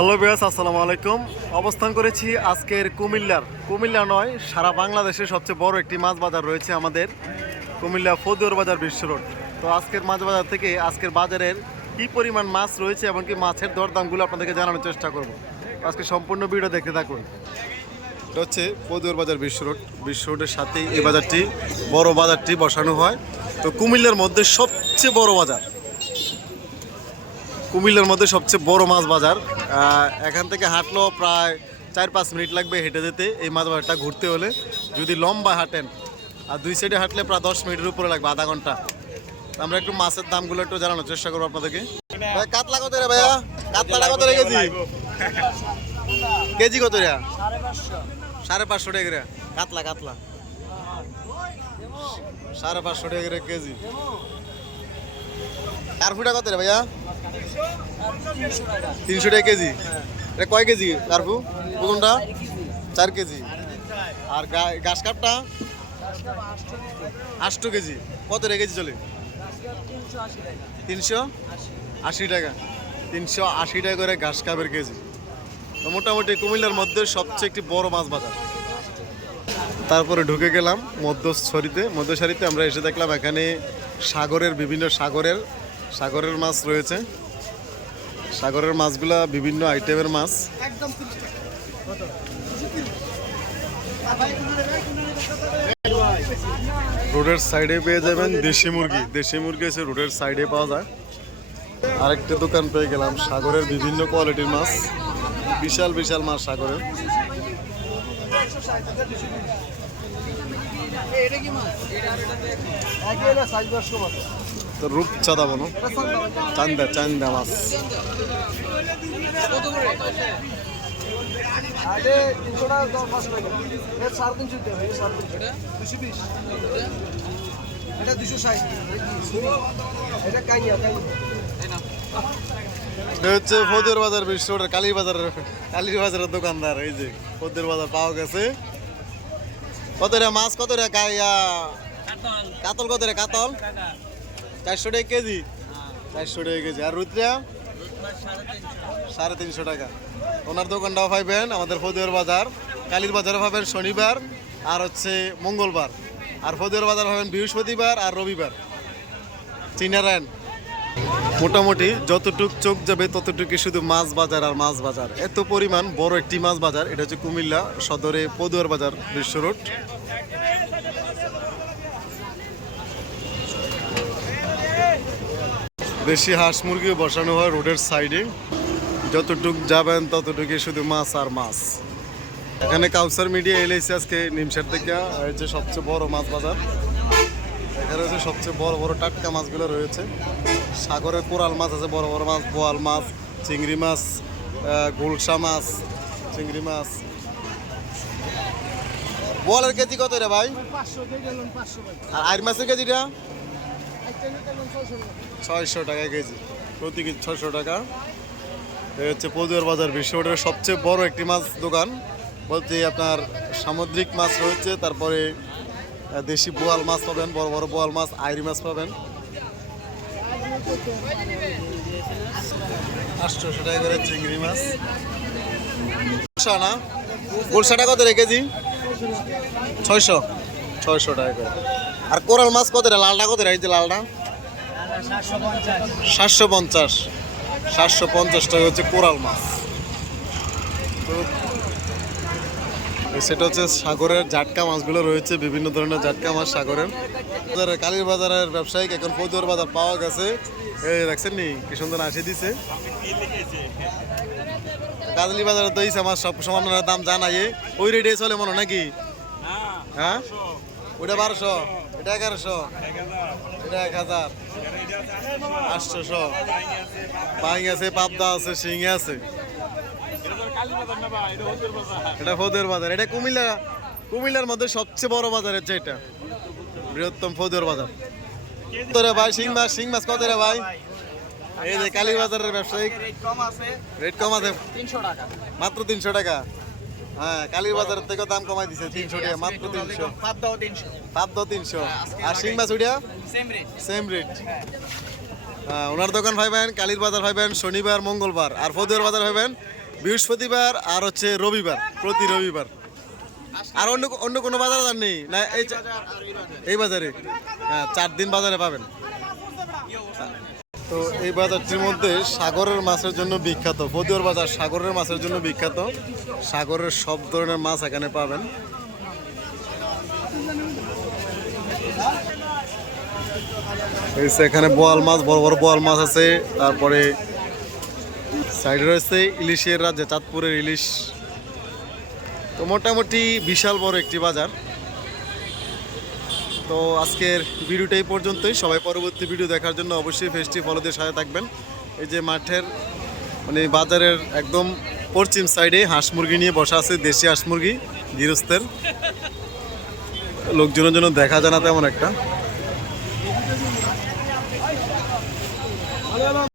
Hello বিয়াস, আসসালামু আলাইকুম। অবস্থান করেছি আজকের কুমিল্লা নয়, সারা বাংলাদেশের সবচেয়ে বড় একটি মাছ বাজার রয়েছে আমাদের কুমিল্লা ফতুয়ার বাজার বিশ্ব রোড। তো আজকের মাছ বাজার থেকে আজকের বাজারের কী পরিমাণ মাছ রয়েছে এবং কি মাছের দরদামগুলো আপনাদেরকে জানানোর চেষ্টা করব। আজকে সম্পূর্ণ ভিডিও দেখতে থাকুন। এটা হচ্ছে ফতুয়ার বাজার বিশ্ব রোডের সাথেই এই বাজারটি বড় বাজারটি বসানো হয়। তো কুমিল্লার মধ্যে সবচেয়ে বড় বাজার, কুমিল্লার মধ্যে সবচেয়ে বড় মাছ বাজার। এখান থেকে হাঁটলেও প্রায় 4-5 মিনিট লাগবে হেঁটে যেতে এই মাছ বাজারটা ঘুরতে হলে, যদি লম্বা হাঁটেন। আর দুই সাইডে হাঁটলে প্রায় 10 মিনিটের উপরে লাগবে, আধা ঘন্টা। আমরা একটু মাছের দামগুলো একটু জানানোর চেষ্টা করবো আপনাদেরকে। ভাই কাতলা কত রে ভাইয়া? কাতলাটা কত রে কেজি? কেজি কত রে? 550 টাকা করে কাতলা। 550 টাকা করে কেজি। কার্পুটা কত রে ভাইয়া? 300 টাকা কেজি। এটা কয় কেজি কার্পু? কোনটা? 4 কেজি। আর ঘাস কাপটা 8 কেজি। কত রে কেজি চলে? 380 টাকা। 380 টাকা করে ঘাস কাপের কেজি। তো মোটামুটি কুমিল্লার মধ্যে সবচেয়ে একটি বড় মাছ বাজার। তারপরে ঢুকে গেলাম মধ্যসারিতে আমরা এসে দেখলাম এখানে বিভিন্ন সাগরের মাছ রয়েছে। সাগরের মাছগুলা বিভিন্ন আইটেমের মাছ। রোডের সাইডে পেয়ে যাবেন দেশি মুরগি এসে রোডের সাইডে পাওয়া যায়। আরেকটি দোকান পেয়ে গেলাম সাগরের বিভিন্ন কোয়ালিটির মাছ, বিশাল মাছ সাগরের। রূপচাঁদা বলো, চান্দা মাছ। হচ্ছে ফতুয়ার বাজার বিশ্ব রোডের কালীর বাজারের দোকানদার। এই যে ফতুয়ার বাজার পাওয়া গেছে। কত রে মাছ? কত রে কাতল? কত রে কাতল? 400 টাকা কেজি। 400 টাকা কেজি। আর রুদ্রা 350 টাকা। ওনার দোকানটাও পাইবেন আমাদের ফতুয়ার বাজার। কালীর বাজারও পাবেন শনিবার আর হচ্ছে মঙ্গলবার। আর ফতুয়ার বাজার পাবেন বৃহস্পতিবার আর রবিবার। চিনারেন মোটামুটি যতটুক চোখ যাবে ততটুকু শুধু মাছ বাজার আর মাছ বাজার। এত পরিমাণ বড় একটি মাছ বাজার। এটা হচ্ছে কুমিল্লা সদরে ফতুয়ার বাজার বিশ্ব রোড। দেশি হাঁস মুরগিও বসানো হয় রোডের সাইডে। যতটুক যাবেন ততটুকু শুধু মাছ আর মাছ। এখানে কাউসার মিডিয়া এলআইসি আজকে নিমসার থেকে হচ্ছে সবচেয়ে বড় মাছ বাজার। এখানে হচ্ছে সবচেয়ে বড় টাটকা মাছগুলো রয়েছে। সাগরের কোরাল মাছ আছে, বড় মাছ, বোয়াল মাছ, চিংড়ি মাছ, গুলশা মাছ, চিংড়ি মাছ। বোয়ালের কেজি কত রে ভাই? আর আইর মাছের কেজিটা 600 টাকা কেজি, প্রতি কেজি 600 টাকা। এই হচ্ছে ফতুয়ার বাজার বিশ্ব রোডের সবচেয়ে বড় একটি মাছ দোকান। বলতে আপনার সামুদ্রিক মাছ রয়েছে, তারপরে দেশি বোয়াল মাছ পাবেন, বড় বোয়াল মাছ, আইরি মাছ পাবেন। 800 টাকা করে চিংড়ি মাছ। না গুলশাটা কত রে কেজি? 600 টাকা করে। আর কোরাল মাছ কত রে? লালটা কত রে? এই যে লালটা 750 টাকা হচ্ছে কোরাল মাছ। তো সেটা হচ্ছে সাগরের জাটকা মাছগুলো রয়েছে, বিভিন্ন ধরনের জাটকা মাছ সাগরের। কালীর বাজারের ব্যবসায়িক এখন ফতুয়ার বাজার পাওয়া গেছে। এই দেখছেন নি কি সুন্দর আসে দিছে। কাজলি বাজারে তো ইসা মাছ সব সমান দাম জানাই, ওই রেটে চলে মনে নাকি? হ্যাঁ, ওইটা 1200, এটা 1100, এটা 1000, 800, বাইং আছে, পাবদা আছে, শিঙে আছে। এটা ফতুয়ার বাজার। এটা কুমিল্লার মধ্যে সবচেয়ে বড় বাজার হচ্ছে এটা, বৃহত্তম ফতুয়ার বাজার। কত রে ভাই শিং মাছ কত রে ভাই? এই যে কালীর বাজারের ব্যবসায়িক রেট কম আছে, 300 টাকা, মাত্র 300 টাকা। হ্যাঁ, কালীর বাজারের থেকে দাম কমাই দিছে 300 টাকা, মাত্র 300। পাবদাও 300। আর শিং মাছ ওইটা সেম রেট। হ্যাঁ, ওনার দোকান পাইবেন কালীর বাজার পাইবেন শনিবার মঙ্গলবার, আর ফতুয়ার বাজার পাইবেন বৃহস্পতিবার আর হচ্ছে রবিবার, প্রতি রবিবার। আর অন্য অন্য কোনো বাজার আর নেই না? এই বাজারে, হ্যাঁ 4 দিন বাজারে পাবেন। তো এই বাজারটির মধ্যে সাগরের মাছের জন্য বিখ্যাত, ফদিওর বাজার সাগরের মাছের জন্য বিখ্যাত। সাগরের সব ধরনের মাছ এখানে পাবেন। এই যে এখানে বোয়াল মাছ, বড় বড় বোয়াল মাছ আছে। তারপরে সাইডে রয়েছে ইলিশের রাজ্যে, চাঁদপুরের ইলিশ। তো মোটামুটি বিশাল বড় একটি বাজার। তো আজকের ভিডিওটা এই পর্যন্তই। সবাই পরবর্তী ভিডিও দেখার জন্য অবশ্যই পেজটি ফলো দিয়ে সাথে থাকবেন। এই যে মাঠের মানে বাজারের একদম পশ্চিম সাইডে হাঁস মুরগি নিয়ে বসা আছে, দেশি হাঁস মুরগি গৃহস্থের। লোকজনের জন্য দেখা যায় না তেমন একটা।